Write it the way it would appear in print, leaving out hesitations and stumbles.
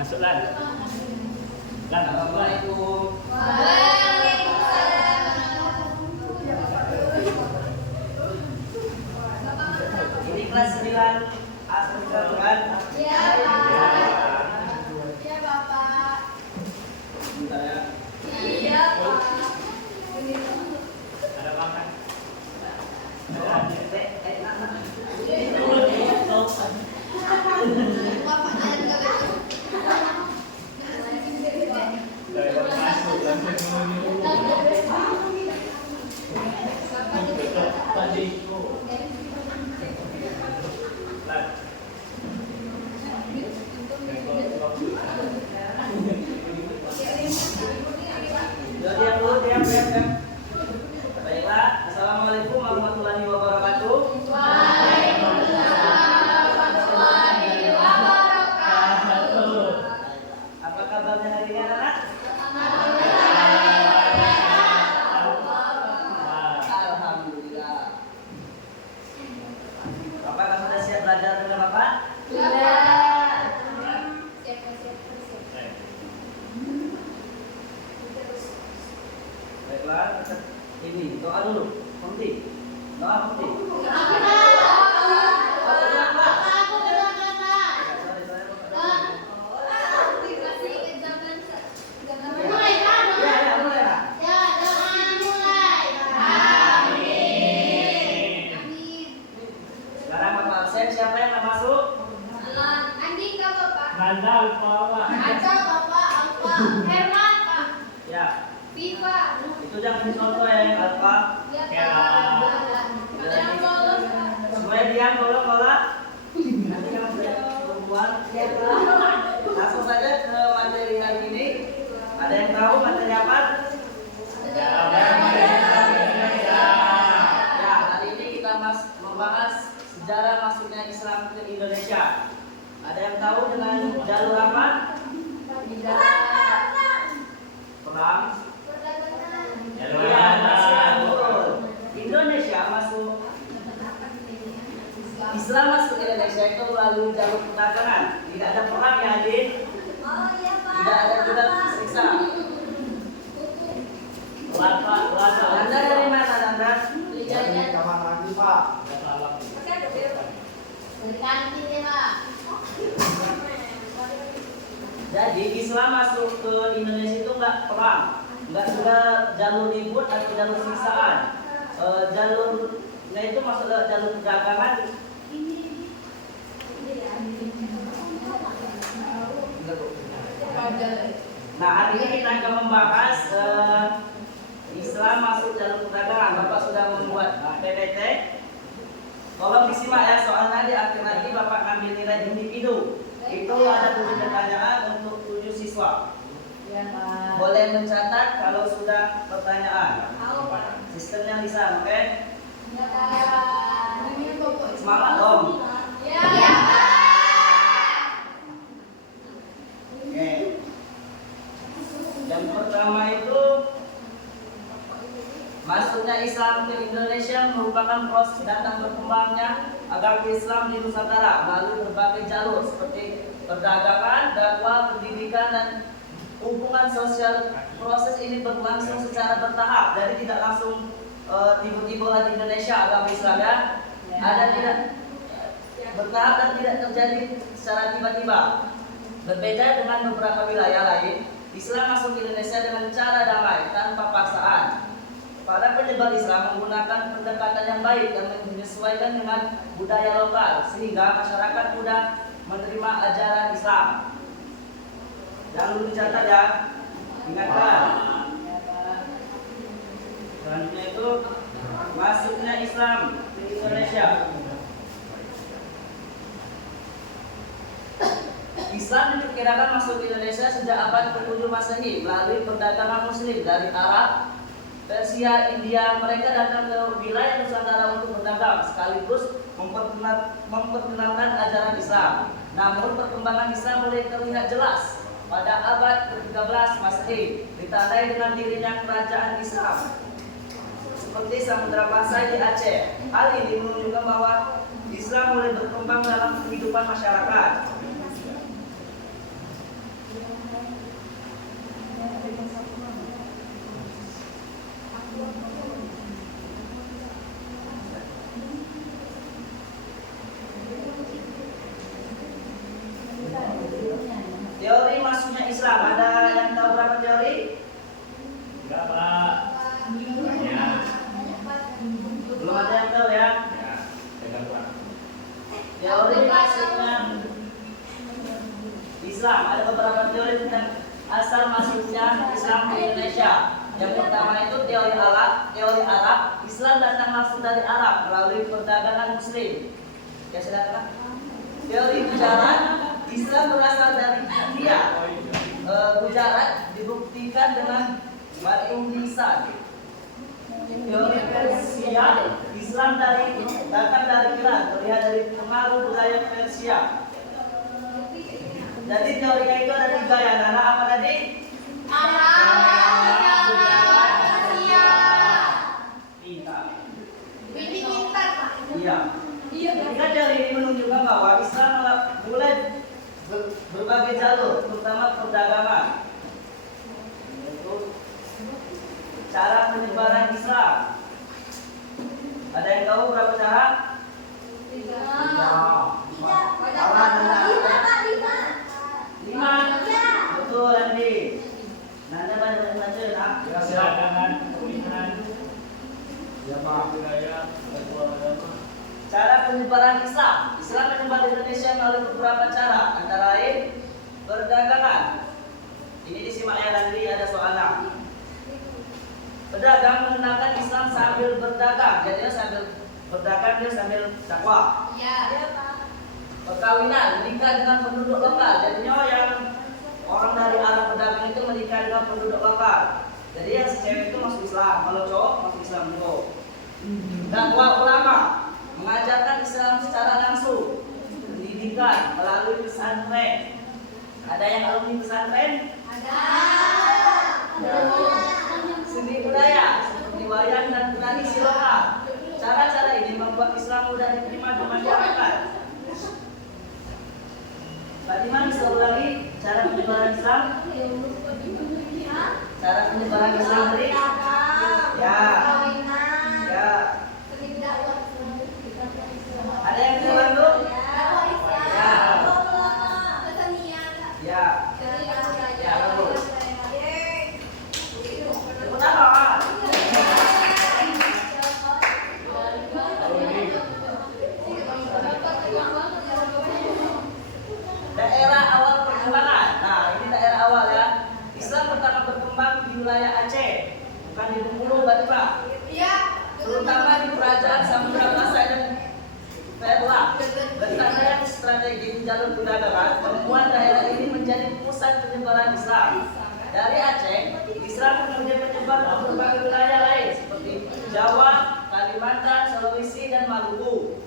Masuk Lan. Lan, Assalamualaikum. Ini kelas 9 asal kan? Iya, Pak. Iya, Bapak. Bentar ya. Iya, Pak. ada makan. Bapak ada Dari masuk langsung tadi. Lan. Diam. Baiklah, Assalamualaikum warahmatullahi wabarakatuh. Apa kabarnya hari ini anak? Alhamdulillah. Bapak kamu sudah siap belajar dengan Bapak? Baiklah, ini doa dulu. Penting. Doa penting. Sekarang Bapak absen, siapa yang nggak masuk? Nandal bawa. Ya, itu jangan dicontoh ya yang alfa. Semuanya diam, tolong olah. Nanti kamu sudah perempuan. Langsung saja ke materi hari ini. Ada yang tahu materi apa? Ya, hari ini kita membahas sejarah masuknya Islam ke Indonesia. Ada yang tahu dengan jalur apa? Perang. Ya, betul. Indonesia masuk Islam masuk Indonesia itu melalui jalur perdagangan. Tidak ada perang ya, Adik. Tidak ada juga siksa. Anda dari mana, Anda? Kamar mandi, Pak. Jadi Islam masuk ke Indonesia itu nggak perang, nggak juga jalur ribut atau jalur siksaan. Jalurnya itu masuk ke jalur perdagangan. Nah, hari ini kita akan membahas Islam masuk jalur perdagangan. Bapak sudah membuat PPT. Tolong disimak ya, soalnya di akhir nanti Bapak ambil nilai individu. Itu ada 7 pertanyaan untuk 7 siswa. Boleh mencatat kalau sudah pertanyaan. Sistemnya lisan, oke? Semangat dong. Oke. Yang pertama itu masuknya Islam ke Indonesia merupakan proses datang berkembangnya agama Islam di Nusantara melalui berbagai jalur seperti perdagangan, dakwah, pendidikan, dan hubungan sosial. Proses ini berlangsung secara bertahap, jadi tidak langsung tiba-tiba di Indonesia agama Islam ya. Ada tidak bertahap dan tidak terjadi secara tiba-tiba. Berbeda dengan beberapa wilayah lain, Islam masuk ke Indonesia dengan cara damai tanpa paksaan. Para penyebar Islam menggunakan pendekatan yang baik dan menyesuaikan dengan budaya lokal sehingga masyarakat mudah menerima ajaran Islam. Jangan lupa dicatat ya, ingatkan. Selanjutnya itu masuknya Islam ke Indonesia. Islam diperkirakan masuk ke Indonesia sejak abad ke-7 Masehi melalui perdagangan Muslim dari Arab, Persia, India. Mereka datang ke wilayah Nusantara untuk berdagang sekaligus memperkenalkan ajaran Islam. Namun perkembangan Islam mulai terlihat jelas pada abad ke-13 Masehi, ditandai dengan dirinya kerajaan Islam seperti Samudra Pasai di Aceh. Hal ini menunjukkan bahwa Islam mulai berkembang dalam kehidupan masyarakat. Teori masuknya Islam, ada yang tahu berapa teori? Enggak, Pak. Ya. Belum ada yang tahu ya. Ya, pegang Pak. Teori masuknya Islam, ada beberapa teori tentang asal masuknya Islam di Indonesia. Yang pertama itu teori Arab. Islam datang langsung dari Arab melalui perdagangan Muslim. Ya silakan. Teori Gujarat, Islam berasal dari India. Gujarat dibuktikan dengan batu nisan. Teori Persia, Islam datang dari Iran, terlihat dari pengaruh budaya Persia. Jadi teorinya itu ada 3 ya, Nana apa tadi? Iya. Kita teori ini menunjukkan bahwa Islam mulai berbagai jalur, terutama perdagangan. Untuk cara penyebaran Islam. Ada yang tahu berapa cara? 5. Betul, Andi. Nanda banyak baca ya. Ya, silakan. Pemilihan Ya Pak. budaya agama. Cara penyebaran Islam. Islam menyebar di Indonesia melalui beberapa cara, antara lain perdagangan. Ini disimak ya nanti ada soalnya. Pedagang mengenalkan Islam sambil berdagang. Jadi dia sambil berdagang dia sambil dakwah. Perkawinan, menikah dengan penduduk lokal. Jadinya yang orang dari Arab pedagang itu menikah dengan penduduk lokal. Jadi yang si cewek itu masuk Islam, kalau cowok masuk Islam juga. Dakwah ulama, mengajarkan Islam secara langsung. Pendidikan melalui pesantren. Ada yang alumni pesantren? Seni budaya, seperti wayang dan tradisi lokal. Cara-cara ini membuat Islam mudah diterima di masyarakat. Fatimah bisa ulangi cara penyebaran Islam? Cara penyebaran Islam tadi? Ya. Ya. Ada yang bisa bantu? Ya. Ya. Ya, bagus. Tepuk tangan. Daerah awal perkembangan. Nah, ini daerah awal ya. Islam pertama berkembang di wilayah Aceh, bukan di Bengkulu, berarti Pak. Terutama di kerajaan Samudra Pasai dan Perla. Letaknya yang strategi di jalur perdagangan membuat daerah ini menjadi pusat penyebaran Islam. Dari Aceh, Islam kemudian menyebar ke berbagai wilayah lain seperti Jawa, Kalimantan, Sulawesi, dan Maluku.